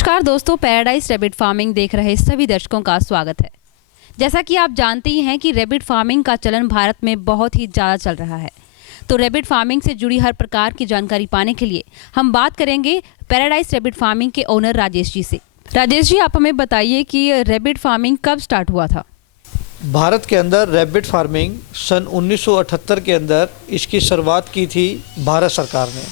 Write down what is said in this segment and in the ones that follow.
नमस्कार दोस्तों, paradise rabbit farming देख रहे सभी दर्शकों का स्वागत है। जैसा कि आप जानते ही हैं कि रैबिट फार्मिंग का चलन भारत में बहुत ही ज़्यादा चल रहा है। तो रैबिट फार्मिंग से जुड़ी हर प्रकार की जानकारी पाने के लिए हम बात करेंगे पैराडाइज रैबिट फार्मिंग के ओनर राजेश जी से। राजेश जी, आप हमें बताइए कि रैबिट फार्मिंग कब स्टार्ट हुआ था? भारत के अंदर रैबिट फार्मिंग सन 1978 के अंदर इसकी शुरुआत की थी भारत सरकार ने,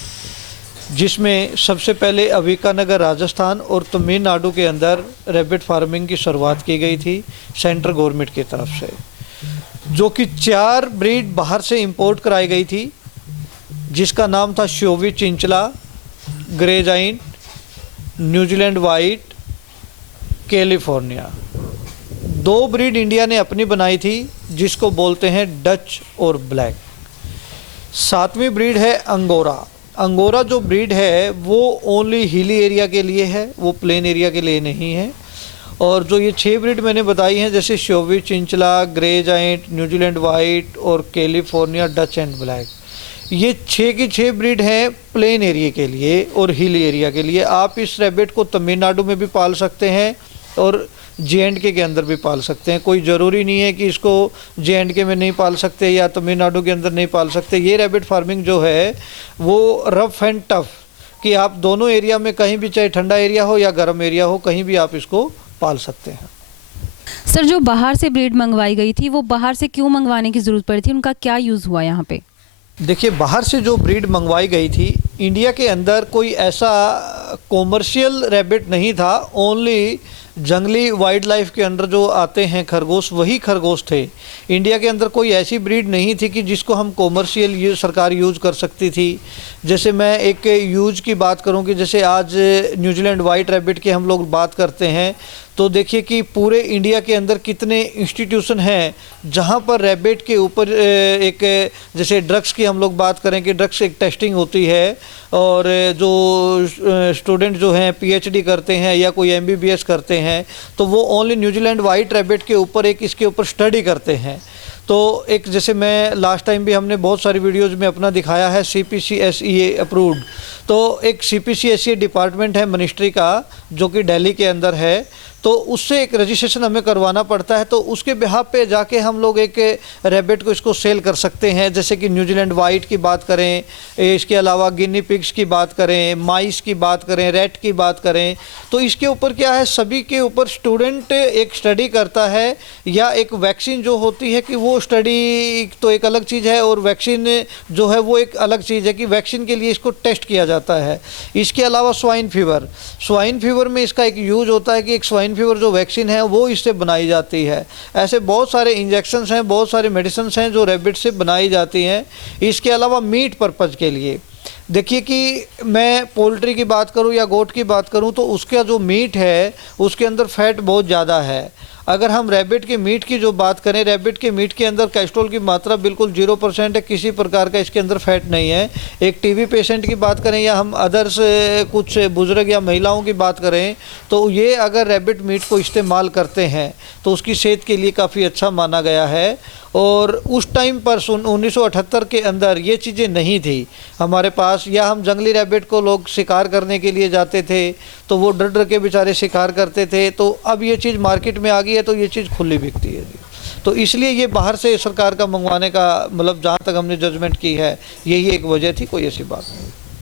जिसमें सबसे पहले अविकानगर राजस्थान और तमिलनाडु के अंदर रैबिट फार्मिंग की शुरुआत की गई थी सेंट्रल गवर्नमेंट की तरफ से, जो कि 4 ब्रीड बाहर से इंपोर्ट कराई गई थी, जिसका नाम था Soviet chinchilla, grey giant, New Zealand white, California. 2 breed India ने अपनी बनाई थी, जिसको बोलते हैं डच और ब्लैक। 7वीं ब्रीड है अंगोरा। अंगोरा जो ब्रीड है वो ओनली हिली एरिया के लिए है, वो प्लेन एरिया के लिए नहीं है। और जो ये 6 ब्रीड मैंने बताई हैं, जैसे श्योवी chinchilla, grey giant, New Zealand white और कैलिफोर्निया डच एंड ब्लैक, ये 6 की 6 ब्रीड हैं प्लेन एरिया के लिए और हिली एरिया के लिए। आप इस रैबिट को तमिलनाडु में भी पाल सकते हैं और J&K के अंदर भी पाल सकते हैं। कोई ज़रूरी नहीं है कि इसको J&K में नहीं पाल सकते या तमिलनाडु के अंदर नहीं पाल सकते। ये रैबिट फार्मिंग जो है वो रफ एंड टफ, कि आप दोनों एरिया में कहीं भी, चाहे ठंडा एरिया हो या गर्म एरिया हो, कहीं भी आप इसको पाल सकते हैं। सर, जो बाहर से ब्रीड मंगवाई गई थी वो बाहर से क्यों मंगवाने की ज़रूरत पड़ी थी? उनका क्या यूज़ हुआ यहाँ पे? देखिए, बाहर से जो ब्रीड मंगवाई गई थी, इंडिया के अंदर कोई ऐसा कॉमर्शियल रैबिट नहीं था। ओनली जंगली वाइल्ड लाइफ के अंदर जो आते हैं खरगोश, वही खरगोश थे। इंडिया के अंदर कोई ऐसी ब्रीड नहीं थी कि जिसको हम कॉमर्शियल सरकार यूज़ कर सकती थी। जैसे मैं एक यूज की बात करूं कि जैसे आज न्यूजीलैंड वाइट रैबिट की हम लोग बात करते हैं, तो देखिए कि पूरे इंडिया के अंदर कितने इंस्टीट्यूशन हैं जहां पर रैबिट के ऊपर एक, जैसे ड्रग्स की हम लोग बात करें कि ड्रग्स एक टेस्टिंग होती है, और जो स्टूडेंट जो हैं PhD करते हैं या कोई MBBS करते हैं, तो वो ओनली न्यूजीलैंड वाइट रैबिट के ऊपर एक इसके ऊपर स्टडी करते हैं। तो एक, जैसे मैं लास्ट टाइम भी हमने बहुत सारी वीडियोज़ में अपना दिखाया है, CPCSEA अप्रूव्ड। तो एक CPCSEA डिपार्टमेंट है मिनिस्ट्री का, जो कि दिल्ली के अंदर है, तो उससे एक रजिस्ट्रेशन हमें करवाना पड़ता है। तो उसके बिहाफ पे जाके हम लोग एक रैबिट को इसको सेल कर सकते हैं। जैसे कि न्यूजीलैंड वाइट की बात करें, इसके अलावा गिनी पिग्स की बात करें, माइस की बात करें, रैट की बात करें, तो इसके ऊपर क्या है, सभी के ऊपर स्टूडेंट एक स्टडी करता है, या एक वैक्सीन जो होती है कि वो स्टडी तो एक अलग चीज़ है, और वैक्सीन जो है वो एक अलग चीज़ है कि वैक्सीन के लिए इसको टेस्ट किया जाता है। इसके अलावा स्वाइन फीवर में इसका एक यूज होता है कि एक स्वाइन फीवर जो वैक्सीन है वो इससे बनाई जाती है। ऐसे बहुत सारे इंजेक्शंस हैं, बहुत सारे मेडिसिन हैं जो रैबिट से बनाई जाती हैं। इसके अलावा मीट पर्पज़ के लिए, देखिए कि मैं पोल्ट्री की बात करूं या गोट की बात करूं, तो उसका जो मीट है उसके अंदर फैट बहुत ज़्यादा है। अगर हम रैबिट के मीट की जो बात करें, रैबिट के मीट के अंदर कैस्ट्रोल की मात्रा बिल्कुल 0% है, किसी प्रकार का इसके अंदर फैट नहीं है। एक टीबी पेशेंट की बात करें या हम अदर्स कुछ बुजुर्ग या महिलाओं की बात करें, तो ये अगर रैबिट मीट को इस्तेमाल करते हैं तो उसकी सेहत के लिए काफ़ी अच्छा माना गया है। और उस टाइम पर 1978 के अंदर ये चीज़ें नहीं थी हमारे पास, या हम जंगली रैबिट को लोग शिकार करने के लिए जाते थे तो वो डर डर के बेचारे शिकार करते थे। तो अब ये चीज़ मार्केट में आ गई है, तो ये चीज़ खुली बिकती है। तो इसलिए ये बाहर से सरकार का मंगवाने का, मतलब जहाँ तक हमने जजमेंट की है, यही एक वजह थी, कोई ऐसी बात नहीं।